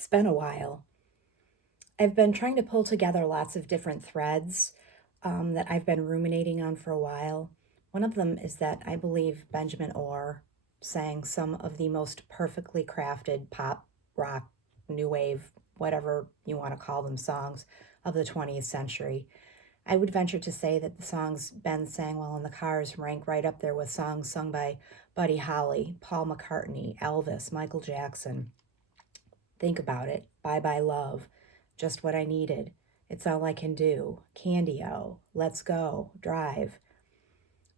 It's been a while. I've been trying to pull together lots of different threads that I've been ruminating on for a while. One of them is that I believe Benjamin Orr sang some of the most perfectly crafted pop, rock, new wave, whatever you want to call them, songs of the 20th century. I would venture to say that the songs Ben sang while in the Cars rank right up there with songs sung by Buddy Holly, Paul McCartney, Elvis, Michael Jackson. Think about it. Bye Bye Love. Just What I Needed. It's All I Can Do. Candy-O. Let's Go. Drive.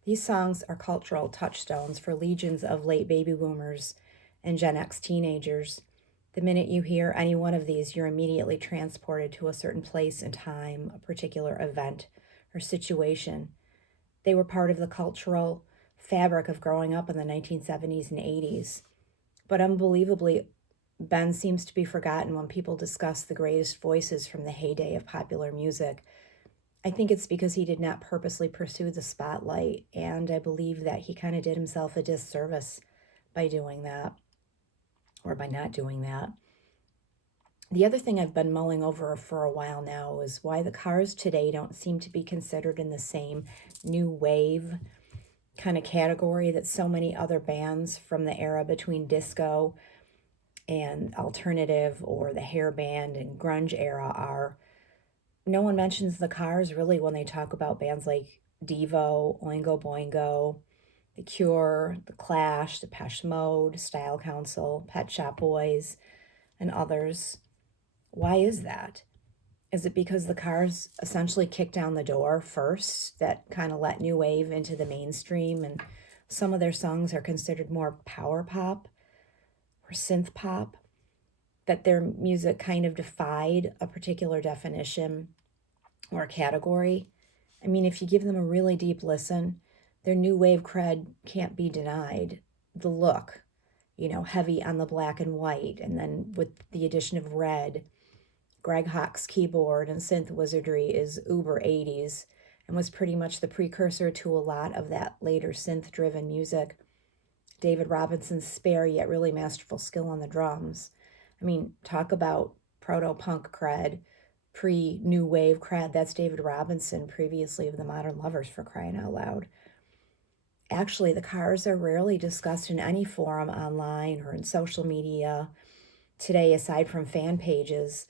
These songs are cultural touchstones for legions of late baby boomers and Gen X teenagers. The minute you hear any one of these, you're immediately transported to a certain place and time, a particular event or situation. They were part of the cultural fabric of growing up in the 1970s and 80s. But unbelievably, Ben seems to be forgotten when people discuss the greatest voices from the heyday of popular music. I think it's because he did not purposely pursue the spotlight, and I believe that he kind of did himself a disservice by doing that, or by not doing that. The other thing I've been mulling over for a while now is why the Cars today don't seem to be considered in the same new wave kind of category that so many other bands from the era between disco and alternative or the hair band and grunge era are. No one mentions the Cars really when they talk about bands like Devo, Oingo Boingo, The Cure, The Clash, Depeche Mode, Style Council, Pet Shop Boys, and others. Why is that? Is it because the Cars essentially kicked down the door first that kind of let new wave into the mainstream and some of their songs are considered more power pop or synth pop? That their music kind of defied a particular definition or category? I mean, if you give them a really deep listen, their new wave cred can't be denied. The look, heavy on the black and white, and then with the addition of red. Greg Hawk's keyboard and synth wizardry is uber 80s and was pretty much the precursor to a lot of that later synth driven music. David Robinson's spare yet really masterful skill on the drums. I mean, talk about proto punk cred, pre new wave cred. That's David Robinson, previously of the Modern Lovers, for crying out loud. Actually, the Cars are rarely discussed in any forum online or in social media today, aside from fan pages.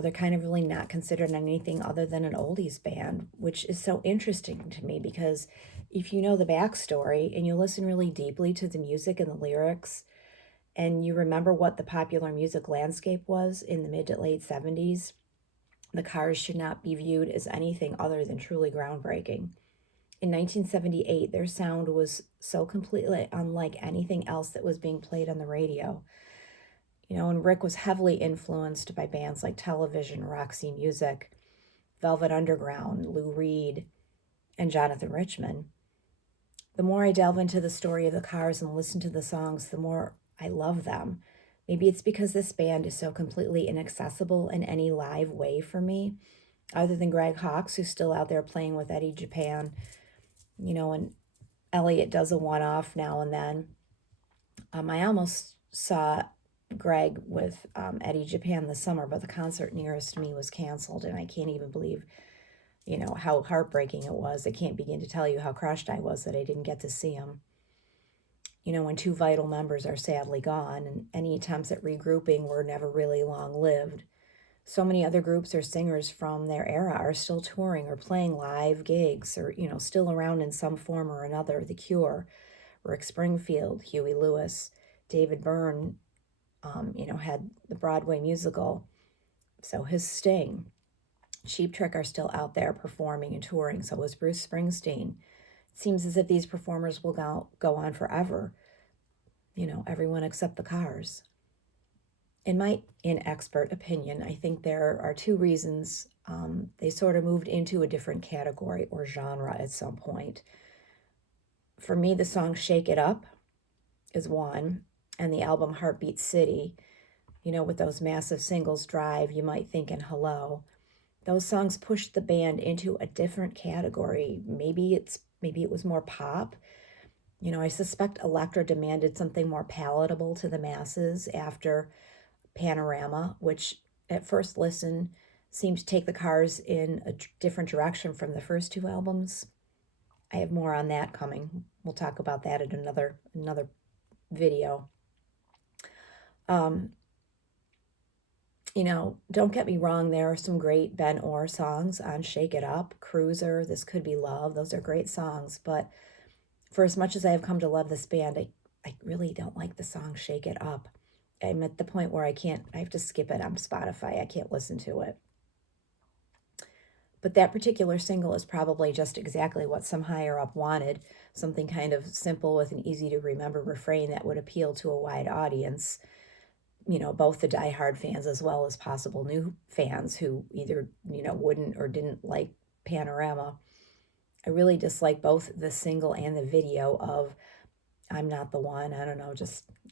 They're kind of really not considered anything other than an oldies band, which is so interesting to me because if you know the backstory and you listen really deeply to the music and the lyrics, and you remember what the popular music landscape was in the mid to late 70s, the Cars should not be viewed as anything other than truly groundbreaking. In 1978, their sound was so completely unlike anything else that was being played on the radio. And Rick was heavily influenced by bands like Television, Roxy Music, Velvet Underground, Lou Reed, and Jonathan Richman. The more I delve into the story of the Cars and listen to the songs, the more I love them. Maybe it's because this band is so completely inaccessible in any live way for me, other than Greg Hawkes, who's still out there playing with Eddie Japan, and Elliot does a one-off now and then. I almost saw Greg with Eddie Japan this summer, but the concert nearest me was canceled, and I can't even believe, how heartbreaking it was. I can't begin to tell you how crushed I was that I didn't get to see him. When two vital members are sadly gone, and any attempts at regrouping were never really long-lived. So many other groups or singers from their era are still touring or playing live gigs or, still around in some form or another. The Cure, Rick Springfield, Huey Lewis, David Byrne, had the Broadway musical. So his Sting. Cheap Trick are still out there performing and touring. So is Bruce Springsteen. It seems as if these performers will go on forever. Everyone except the Cars. In my inexpert opinion, I think there are two reasons they sort of moved into a different category or genre at some point. For me, the song Shake It Up is one, and the album Heartbeat City, with those massive singles, Drive, You Might Think, and Hello. Those songs pushed the band into a different category. Maybe it was more pop. I suspect Elektra demanded something more palatable to the masses after Panorama, which at first listen seemed to take the Cars in a different direction from the first two albums. I have more on that coming. We'll talk about that in another video. Um, don't get me wrong, there are some great Ben Orr songs on Shake It Up, Cruiser, This Could Be Love. Those are great songs, but for as much as I have come to love this band, I really don't like the song Shake It Up. I'm at the point where I have to skip it on Spotify. I can't listen to it. But that particular single is probably just exactly what some higher up wanted, something kind of simple with an easy to remember refrain that would appeal to a wide audience, both the diehard fans as well as possible new fans who either, wouldn't or didn't like Panorama. I really dislike both the single and the video of I'm Not the One. I don't know,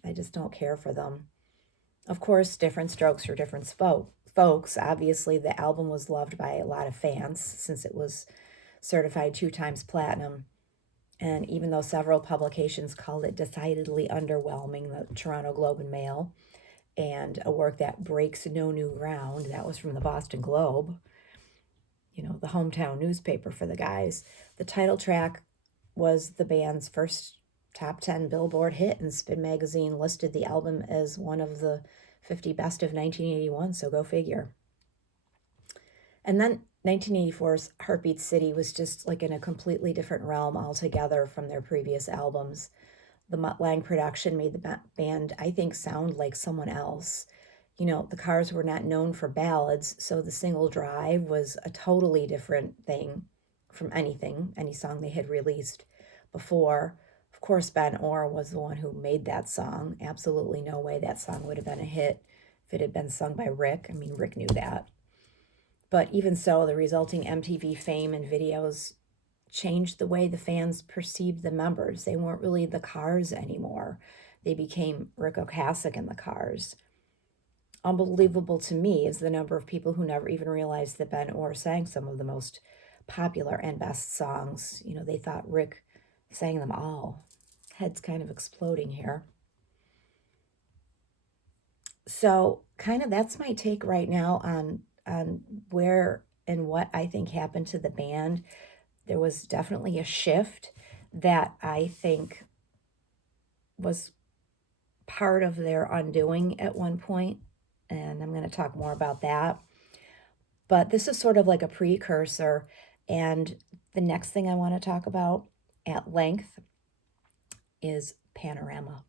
I just don't care for them. Of course, different strokes for different folks. Obviously, the album was loved by a lot of fans since it was certified 2 times platinum. And even though several publications called it decidedly underwhelming, the Toronto Globe and Mail, and a work that breaks no new ground, that was from the Boston Globe, the hometown newspaper for the guys. The title track was the band's first top 10 Billboard hit, and Spin Magazine listed the album as one of the 50 best of 1981, so go figure. And then 1984's Heartbeat City was just like in a completely different realm altogether from their previous albums. The Mutt Lange production made the band, I think, sound like someone else. The Cars were not known for ballads, so the single Drive was a totally different thing from any song they had released before. Of course, Ben Orr was the one who made that song. Absolutely no way that song would have been a hit if it had been sung by Rick. I mean, Rick knew that. But even so, the resulting MTV fame and videos changed the way the fans perceived the members. They weren't really the Cars anymore. They became Rick Ocasek and the Cars. Unbelievable to me is the number of people who never even realized that Ben Orr sang some of the most popular and best songs. They thought Rick sang them all. Head's kind of exploding here. So kind of that's my take right now on where and what I think happened to the band. There was definitely a shift that I think was part of their undoing at one point, and I'm going to talk more about that. But this is sort of like a precursor, and the next thing I want to talk about at length is Panorama.